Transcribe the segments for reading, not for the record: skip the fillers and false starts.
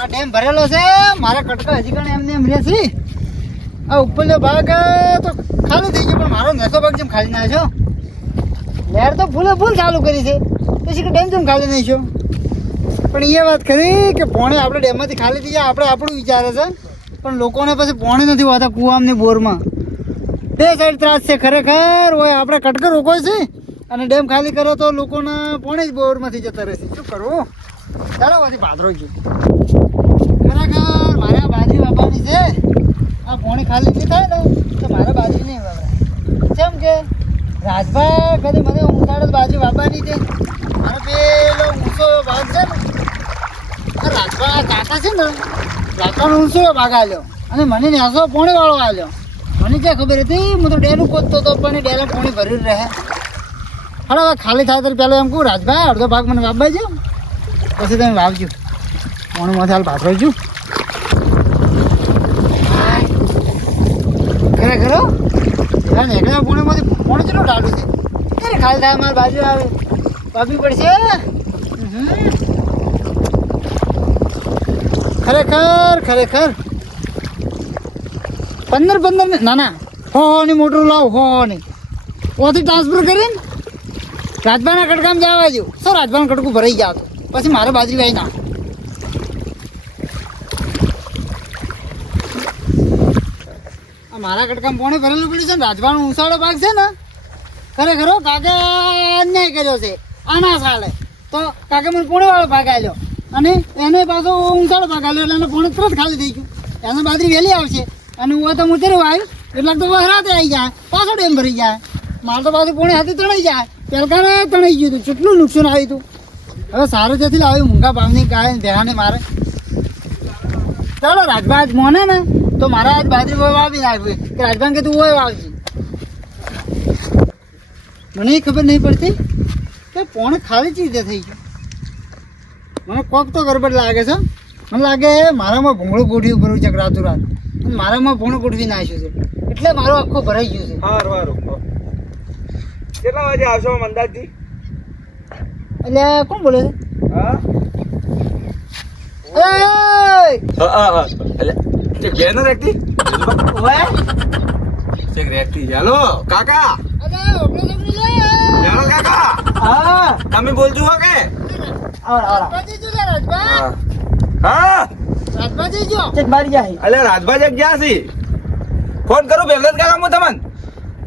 આ ડેમ ભરેલો છે. મારા કટકા હજી કણ એમને એમ રહે છે. આ ઉપરનો ભાગ તો ખાલી થઈ ગયો, પણ મારો નેસો ભાગ જેમ ખાલી ના છો. લહેર તો ફૂલે ફૂલ ચાલુ કરી છે, પછી કે ડેમ જેમ ખાલી નહીં છો. પણ એ વાત ખરી કે પોણે આપણે ડેમમાંથી ખાલી થઈ જાય આપણે આપણું વિચારે છે, પણ લોકોને પછી પોણે નથી હોતા કૂવામાં ને બોરમાં. બે સાઈડ ત્રાસ છે ખરેખર. હોય આપણે કટકો રોકો છે અને ડેમ ખાલી કરો તો લોકોના પોણે જ બોરમાંથી જતા રહેશે. શું કરવું? ચાલો પછી ભાદરો ગયું. ખરેખર મારે આ બાજરી વાપવાની છે. આ પોણી ખાલી નહીં થાય ને તો મારે બાજરી નહીં વાપરાય. કેમ કે રાજભા કદી મને ઉતાળે બાજરી વાપવાની છે. મારો પેલો ઊંચો ભાગ છે ને, આ રાજભા કાકા છે ને, કાકાનો ઊંચો ભાગ આલ્યો અને મને નેસો પોણી વાળો આલ્યો. મને ક્યાં ખબર હતી? હું તો ડેલું ગોતતો હતો, પણ ડેલા પોણી ભર્યું રહે. હવે ખાલી થાય તો પેલો એમ કહું, રાજભાઈ અડધો ભાગ મને વાપવા જો, પછી તમે વાવજો. પોણી માંથી હાલ પાથરો છું ખરેખર. નીકળ્યા પોણીમાંથી પોણી કેટલું ડાળું છે. ક્યારે ખાલી થાય મારી બાજુ આવે વાપવી પડશે. ખરેખર ખરેખર 15 ના ના હો ની મોટરું લાવ. હો ની ઓથી ટ્રાન્સફર કરીને રાજભાના કટકામાં જવા દઉં. સર રાજભાનું કટકું ભરાઈ ગયા તો પછી મારે બાજરી વાઈ ના. મારા કટકામાં પોણી ભરેલું પડ્યું છે ને. રાજભાનો ઊંચાળો ભાગ છે ને, ખરેખર કાકા અન્યાય કર્યો છે. આના સાલે તો કાકા મને પોણી વાળો ભાગ આવ્યો અને એને પાછો ઊંચાળો ભાગ આવ્યો એટલે એને પોણી તરત ખાલી થઈ ગયું. એને બાજરી વહેલી આવશે અને હું તો હું તેરું આવ્યું એટલે તો વહરાતે આવી જાય, પાછો ડેમ ભરી જાય. મારે તો પાછું પોણી હાથે તણાઈ જાય. પેલકાને તણાઈ ગયું હતું. કેટલું નુકસાન આવ્યું હતું. હવે સારું ત્યાંથી લાવ્યું મૂંગા ભાવની ગાય બેહાને મારે. ચાલો રાજભા આજ મોને ને તો મારા આજ બાજરી વાવી નાખવી કે રાજભાન કે તું હોય વાવજી. મને ખબર નહીં પડતી કે પોણે ખાલી જ રીતે થઈ ગયું. મને કોક તો ગરબડ લાગે છે. મને લાગે મારામાં ભૂંગળું ગોઠવી ભરવું છે રાતું રાત, અને મારામાં ભૂંગળું ગોઠવી નાખ્યું છે એટલે મારો આખો ભરાઈ ગયું છે. સારું કેટલા વાગે આવશો મંદાજી? એટલે કોણ બોલે છે? હા એટલે ઘેર ન રેકતી ઓય ચેક રેકતી. ચાલો કાકા, અરે ઓપડો છોકરી લે. ચાલો કાકા. હા તમે બોલજો હો કે રાજભાજી જો લે રાજભા. હા રાજભાજી જો ચેક મારી જાય. અલે રાજભા જગ ગયા છે. ફોન કરું પહેલા જ કાકા હું તમને.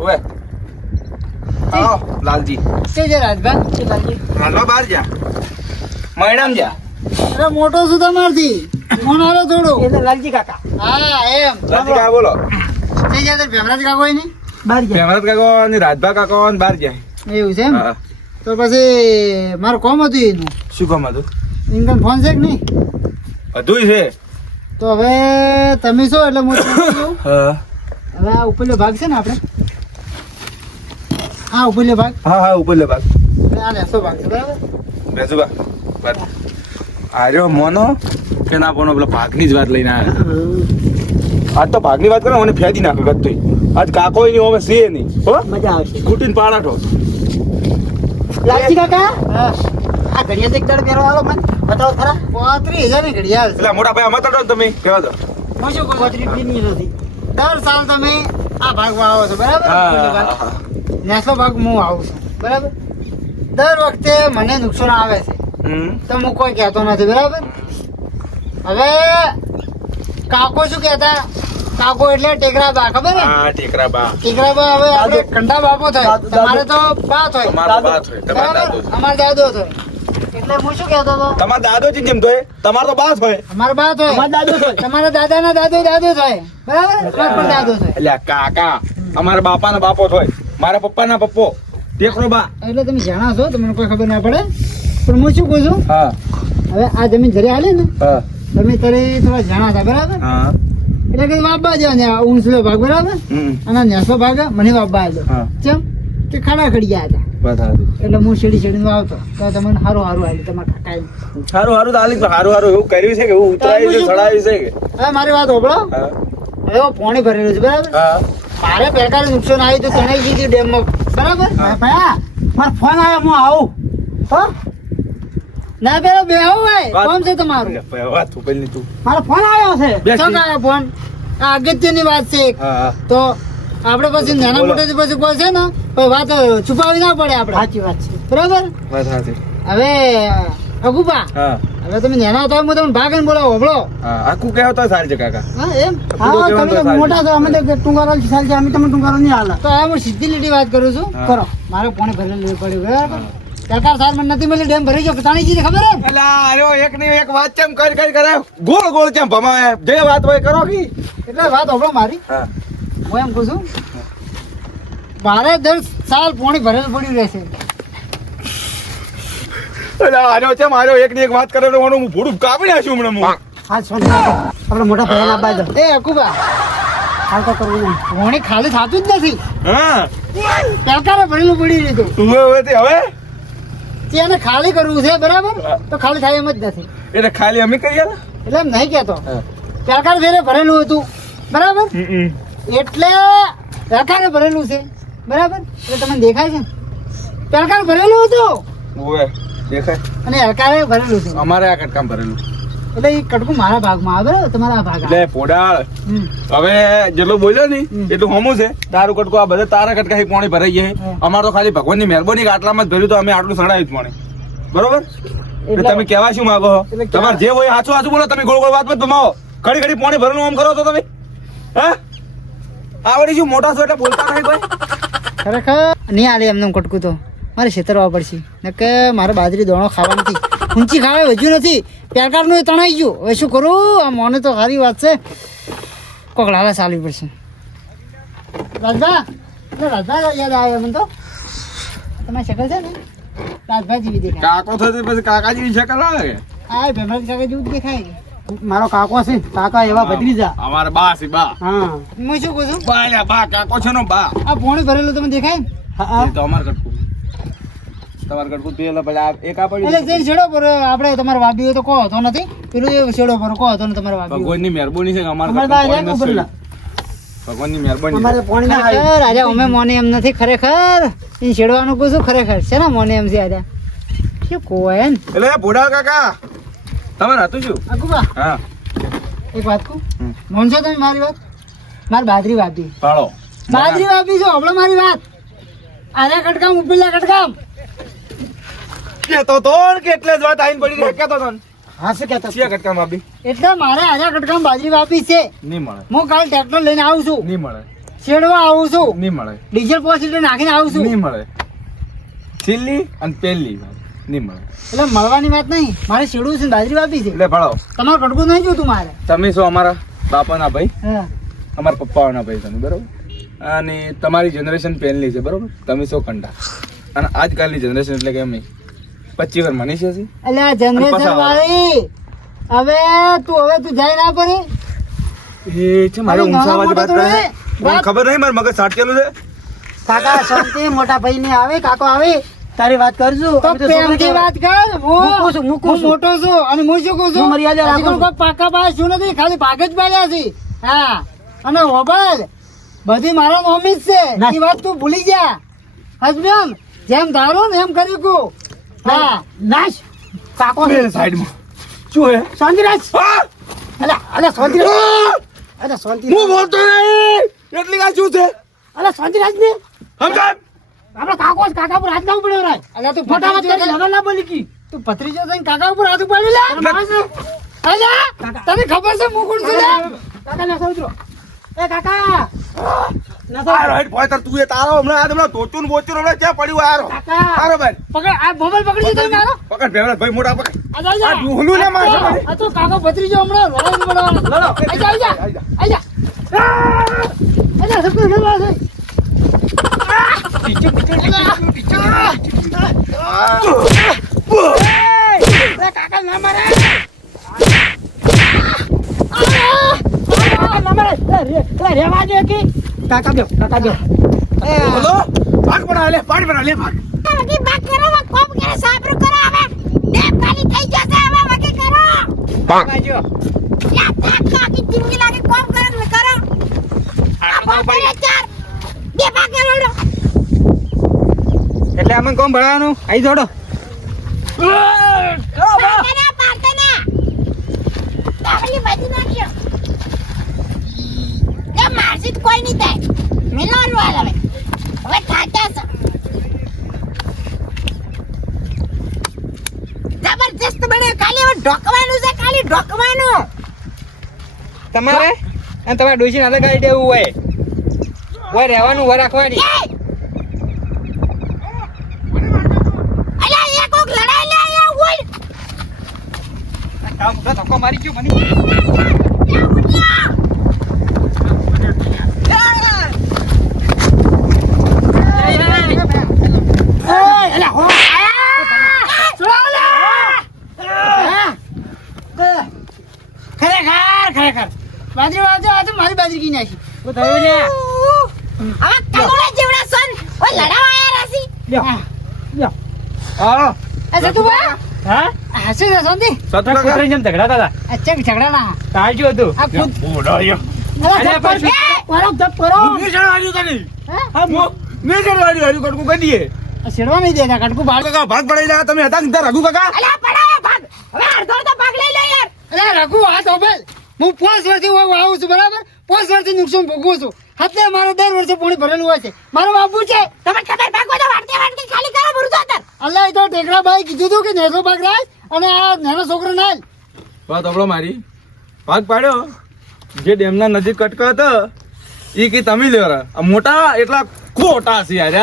ઓવે આવો લાલજી. કે જે રાજભા કે લાલજી રાજભા બહાર જા, મૈડામ જા. અરે મોટો છું તમારથી. ફોન આવ્યો થોડો એટલે લાલજી કાકા. હા એમ લાલજી કાકા બોલો. તે જે તે ભેમરાજ કાકો હોય ને બહાર ગયા. ભેમરાજ કાકા અને રાજભા કાકા બહાર જાય. એવું છે એમ. હા તો પછી મારું કોમ હતું એનું. શું કામ હતું? ઇન્કમ ફોન છે કે નહીં? બધું છે. તો હવે તમે છો એટલે હું તમને કહું. હા હવે આ ઉપરનો ભાગ છે ને આપણે, હા ઉપરનો ભાગ, હા હા ઉપર લે બાગ અને આ નેસો ભાગ છે બરાબર. બેસુબા વાત આર્યો મોનો કે ના પોનો પેલા ભાગની જ વાત લઈને આવ્યા. આજ તો ભાગની વાત કરો મને ફેદી નાખો ગતું. આજ કાકો ની ઓમે સે નહીં હો. મજા આવશે. કુટીન પાડાઠો. લાલજી કાકા આ ઘડિયાળ એક દાડ પહેરવા આવો મને બતાવો ખરા. 35,000 ની ઘડિયાળ છે. એટલે મોટા ભાઈ અમાર તો તમે કેવા દો. હું શું કહું 35,000 ની નથી. દર સાલ તમે આ ભાગ વાવો છો બરાબર. હા નેસો ભાગ હું આવું છું બરાબર. દર વખતે મને નુકસાન આવે છે તો હું કોઈ કહેતો નથી બરાબર. હવે કાકો શું કહેતા? કાકો એટલે ટેકરા બા, ખબર ને? હા ટેકરા બા. ટેકરા બા હવે આપણે કંડા બાપો થાય, તમારે તો બા થાય. તમારો બાત હોય, તમારો દાદો હોય. અમાર દાદો થાય. એટલે હું શું કહેતો હતો? તમારો દાદો જ જેમ થાય તમારો તો બાસ હોય. અમારો બા થાય, અમારો દાદો થાય, તમારા દાદાના દાદો દાદો થાય બરાબર. અમારો પણ દાદો થાય. એટલે આ કાકા અમારા બાપાના બાપો હોય, મારા પપ્પાના પપ્પો ટેકરો બા. એટલે તમે જાણો છો, તમને કોઈ ખબર ના પડે. પણ હું શું કહું છું, હા હવે આ જમીન ઘરે હાલે ને હા તમે તારે થોડા જાણા હતા બરાબર. હા એટલે કે વાપવા જાય ને ઊંચલો ભાગ બરાબર અને નેસો ભાગ મને વાપવા આવ્યો. હા કેમ કે ખાડા ખડી ગયા હતા બતાવી. એટલે હું શેડી શેડીને વાવતો તો તમને સારું સારું આવ્યું તમારા કાકાએ. સારું સારું તાલીમ સારું સારું એવું કર્યું છે કે એવું ઉતરાયું છે ચડાવ્યું છે કે. હવે મારી વાત હોભળો. હા હવે પાણી ભરેલું છે બરાબર. હા મારે પહેલા નુકસાન આવ્યું તો તણાઈ ગયું ડેમમાં બરાબર. ભાઈ મારો ફોન આવ્યો, હું આવું. હા ના પેલો બેહો ભાઈ વાત- કોણ છે તમારું અલ્યા ભાઈ, વાત ઉપરની તું. મારો ફોન આવ્યો છે બેસ શું જી. આવ્યો ફોન આ અગત્યની વાત છે એક. હા, હા. તો આપણે પછી નાના બોલો. મોટા પછી કોઈ છે ને કોઈ વાત છુપાવી ના પડે આપણે સાચી વાત છે બરાબર વાત સાચી. હવે અગુબા હા, હવે તમે નાના હતા હું તમને ભાગીને બોલાવો હબળો હા. આખું કહેવો તો સારું છે કાકા. હા એમ હા, તમે તો મોટા છો અમે તો ટુંગારો ચાલ છે અમે તમને ટુંગારો નહીં હાલ તો આ હું સીધી લીટી વાત કરું છું હા. કરો મારે પોણે ભરેલું લેવું પડ્યું બરાબર સરકાર સાહેબ મને નથી મળી ડેમ ભરી ગયો તાણીજી ને ખબર હે અલા, અરે એક ની એક વાત ચેમ કરી કરે ગોળ ગોળ ચેમ ભમાવે જે વાત હોય કરો કી. એટલે વાત હબળો મારી હા. હું એમ કહું છું મારે 10 સાલ પોણી ભરેલું પડ્યું રહેશે અલા, આર્યો ચેમ આર્યો એક ની એક વાત કરે તો હું ભૂડું કાપી નાખ્યું હમણાં હું. હા સોની આપણે મોટા ભરેલા બાદ એ અકુબા હાલ તો કરવું નહીં પોણી ખાલી થતું જ નથી હા, સરકારે ભરેલું પડી લીધું તું હવે તે હવે તેને ખાલી કરવું છે બરાબર તો ખાલી થાય એમ જ નથી એટલે ખાલી અમે કરી આલા? એટલે એમ નહીં કહેતો હા. સરકાર ફેરે ભરેલું હતું બરાબર હમ. એટલે સરકારે ભરેલું છે બરાબર એટલે તમને દેખાય છે સરકાર ભરેલું હતું ઓવે, દેખાય અને સરકારે ભરેલું છે અમારે આ કટકામ ભરેલું એટલે એ કટકું મારા ભાગમાં આવે બરાબર તમારા આ ભાગ આવે. એટલે પોડાળ હમ. હવે જેટલું બોલ્યો ને હમ. એટલું હમું છે તારું કટકો આ બધા તારા કટકા અહીં પાણી ભરાઈ ગયા હા. અમાર તો ખાલી ભગવાનની મહેરબાની કે આટલામાં જ ભર્યું તો અમે આટલું સડાયું જ પાણી બરોબર એટલે તમે કહેવા શું માંગો છો? એટલે કહેવા- તમારે જે હોય સાચું સાચું બોલો તમે ગોળ ગોળ વાત મત ભમાવો ઘડી ઘડી પાણી ભરવાનું આમ કરો તો તમે હા આવડી શું મોટા છો એટલે બોલતા નહીં કોઈ ખરેખર નહીં આલે એમને કટકું તો મારે છેતરવા પડશે નકે મારે બાજરી દોણો ખાવા નથી ઊંચી ખાવે વધ્યું નથી પેરકારનું એ તણાઈ ગયું હવે શું કરું આ મોને તો સારી વાત છે કોક લાલા ચાલવી પડશે રાજભા એટલે રાજભા યાદ આવે મને તો તમારી શકલ છે ને રાજભા જેવી દેખાય કાકો થશે પછી કાકા જેવી શકલ આવે કે આ ભેમરાજ કાકા જેવું જ દેખાય મારો કાકો છે કાકા એવા ભત્રીજા અમારે બા છે બા હા હું શું કહું છું બા લ્યા, બા કાકો છે નો બા આ પોણી ભરેલું તમે દેખાય ને એ તો અમાર કટકું તમાર કટકું પેલા પેલા એક આ એટલે પડ્યું જઈને છેડો પર આપણે તમારે વાબી હોય તો કહો તો નથી પેલું એ છેડો પર કહો તો ને તમારે વાબી હોય. ભગવાનની મહેરબાની છે કે અમારે અમારે બહાર એક ઉપરલા. ભગવાનની મહેરબાની અમારે પોણી ના ખરેખર આજે અમે મોને એમ નથી ખરેખર એ છેડવાનું કહું છું ખરેખર છે ને મોને એમ છે આજે શું કોઈ ને એટલે ભોડા કાકા તમારે હતું શું અકુબા હા એક વાત કહું હમ. મોનશો તમે મારી વાત મારી બાજરી વાપી પાડો બાજરી વાપી છો હમણાં મારી વાત આના કટકામ ઉપરલા કટકામ કેતો તો ને કે એટલે જ વાત આઈને પડી રહી કેતો તો ને. હા શું કહેતો શિયા કટકામ આપી એટલે મારે આના કટકામ બાજરી વાપી છે નહીં મળે હું કાલ ટ્રેક્ટર લઈને આવું છું નહીં મળે છેડવા આવું છું નહીં મળે ડીઝલ 5 લીટર નાખીને આવું છું નહીં મળે છેલ્લી અને પહેલી વાત નહીં મળે એટલે મળવાની વાત નહીં મારે છેડવું છે ને બાજરી વાપી છે એટલે ભાડો તમારું કટકું નહીં જોતું મારે તમે છો અમારા બાપાના ભાઈ હા અમારા પપ્પાના ભાઈ તમે બરોબર અને તમારી જનરેશન પહેલી છે બરોબર તમે છો કંડા અને આજકાલની જનરેશન એટલે કે અમે 25 વાર મનીષ છે એટલે આ જનરેશન પાછા વાળી હવે તું જાય ના પડે એ છે મારે અરે ઊંચા નાના અવાજે વાત મોટા કરે થોડા મને વાત- ખબર નહીં મારું મગજ સાટકેલું છે કાકા શાંતિ મોટા ભાઈ ને આવે કાકો આવે તારી વાત કરજો તો પ્રેમથી વાત કર હું મોટો છું અને હું શું કહું છું મર્યાદા રાખું કોઈ પાકા પાસ શું નથી ખાલી ભાગ જ પાડ્યા છે હા અને હોબલ બધી મારા નોમી જ છે એ વાત તું ભૂલી જા હસબન્ડ જેમ ધારો ને એમ કરી કો હા નાશ કાકો બે સાઈડમાં શું હે શાંતિરાજ હા! અલે શાંતિરાજ અરે શાંતિ હું બોલતો નહીં એટલી કાંઈ શું છે અલે શાંતિરાજ ને સમજાય આપડે કાકો જ કાકા પર હાથ ના પડ્યો રાજ અલ્યા તું મોટા વાત કરી નાનો ના બોલી કી તું ભત્રીજો થઈને કાકા ઉપર હાથ ઉપાડી લે અલ્યા તને ખબર છે હું કોણ છું લે કાકા ના સમજો એ કાકા ના આ રાઈટ બોય તાર તું એ તારો હમણાં તોચું બોચું હમણાં ક્યાં પડ્યું આરો કાકા આરો ભાઈ પકડ આ મોબાઈલ પકડી તમે મારો પકડ ભેવરા ભાઈ મોટા પકડ આ જા આ ડોહલું ને મારે આ તો કાકા ભત્રીજો હમણાં રોડ પડવાનો લડો. આ જા અલ્યા સબ લડવા છે કાકા ના મારે રેવા દે કે કાકા દો બોલો ભાગ બના લે પાડ બના લે ભાગ વગી બાક કરો વા કોમ કરે સાબરું કરો હવે ડેમ ખાલી થઈ જશે હવે વગી કરો કાજો યા તાક કાકી ટીંગી લાગે કોમ કરે ને કરો આ બોલ ચાર બે બાક કરો એટલે અમે કોમ ભણાવવાનું આઈ જોડો પાડતાના તાવલી બાજી નાખ્યો એ મારસી કોઈ નહીં થાય મિલાવાનું હાલ હવે થાક્યા છે જબરજસ્ત બને ખાલી હવે ઢોકવાનું છે ખાલી ઢોકવાનું તમારે અને તમારે ડોશી નાલે ગાડી દેવું હોય રહેવાનું હોય રાખવાની અલ્યા એક કોક લડાઈ લે અહીંયા હોય કામ મોટા ધક્કો મારી ગયો મને ખરેખર બાજરી વાવજો આ તો મારી બાજરી કી નાખી શું થયું લે હવે કમોડા જેવડા સન ઓય લડાવા આયા રાસી હા એ સતુભા હા હસી દે સંતી સતુ કાકા જેમ ઝઘડા હતા અચ્છા ઝઘડા ના તાર શું હતું આ ખુદ બોડાયો અરે પછી- પરો ધપ પરો મેં ચડવાડ્યું તને હા હા મેં ચડવાડ્યું હારું કટકું કરી દઈએ છેડવા નહીં દેતા કટકુ બાળ કાકા ભાગ પડાઈ રહ્યા તમે હતા ને રઘુ કાકા અલ્યા પડાવે ભાગ હવે અડધો અડધો ભાગ લઈ લે યાર અરે રઘુ આ તો ભાઈ હું 5 વર્ષથી આવું છું બરાબર 5 વર્ષથી નુકસાન ભોગવું છું એટલે મારે દર વર્ષે પાણી ભરેલું હોય છે મારો બાપુ છે તમે ખબર ભાગો તો વાટકે વાટકે ખાલી કરો બુરજો તર અલ્લાહ એ તો ટેકરાભાઈ કીધું હતું કે નેસો ભાગ રાખ અને આ નાનો છોકરો ના વાત આપણો મારી ભાગ પાડ્યો જે ડેમના નજીક કટકો હતો ઈ કે તમે લેવરા આ મોટા એટલા ખોટા છે યાર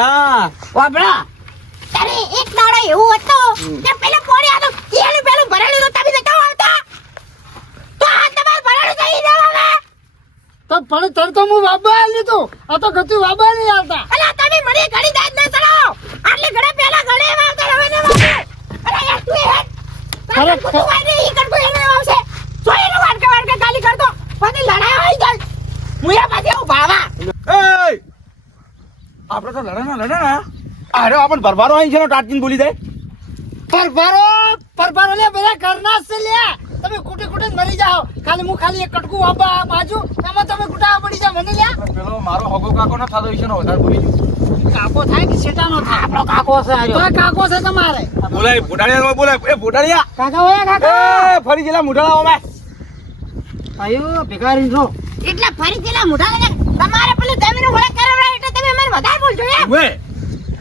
વાબડા તારે એક દાડો એવું હતો કે પેલા પોણી આતો એનું પેલું ભરેલું તો તમે જતા આવતા તો આ તમાર ભરેલું થઈ જવા તો પણ તર તો હું બાબા આલી તો આ તો ગતું બાબા નહીં આવતા અલ્યા તમે મને ઘડી દાદ ન ચડાવો આટલી ઘડે પેલા ઘડે આવતા હવે ને વાગે અરે યાર તું હેડ ખરે તું વાગે ઈ કડકો એને આવશે તો એને વાટકે વાટકે ખાલી કરતો પછી લડાઈ આવી જાય મુયા પાછી આવું ભાવા એય આપણે તો લડાના અરે આપણ ભરવારો અહીં છે ને ટાટકીને બોલી જાય પરભારો લે બધા કરના છે લે તમે કુટે કુટે મરી જાઓ ખાલી એક કટકું બાબા બાજુ એમાં તમે કુટા પડી જા મને લે પેલો મારો હગો કાકો ન થતો છે ને વધારે બોલી ગયો કાકો થાય કે શેટાનો થાય આપણો કાકો છે તો કાકો છે તમારે બોલાય ફોટાડિયા બોલાય એ ફોટાડિયા કાકા હોય કાકા એ ફરી જેલા મુઢાળા ઓમાં આયો ભેગારી જો એટલે ફરી પેલા મોઢા લગે તમારે પેલું જમીન વળે કરાવડા એટલે તમે મને વધારે બોલજો એમ વે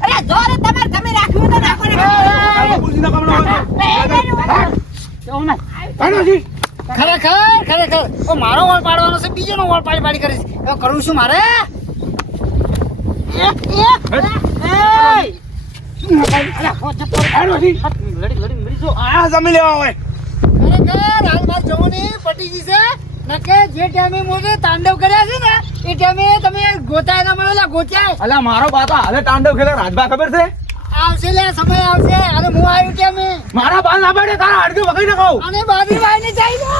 અરે જોર તમારે જમીન રાખ્યું તો નાખો ને બોલજી ના કામનો ખરેખર ઓ મારો વળ પાડવાનો છે બીજોનો વળ પાડી કરીશ હવે કરું શું મારે આ જમી લેવા હોય ખરેખર હાલ માર જવાની પટીજી છે નકે જે ટાઈમે મોજે તાંડવ કર્યા છે ને એ ટાઈમે તમે ગોતાય ના મળેલા ગોત્યાય અલા મારો બાપા હાલે તાંડવ ખેલે રાજબા ખબર છે આવશે લે સમય આવશે અને હું આવ્યું ટાઈમે મારા બાલ ના પાડે તારા હાડકે વગાઈ નાખો અને બાજરી વાઈને જાય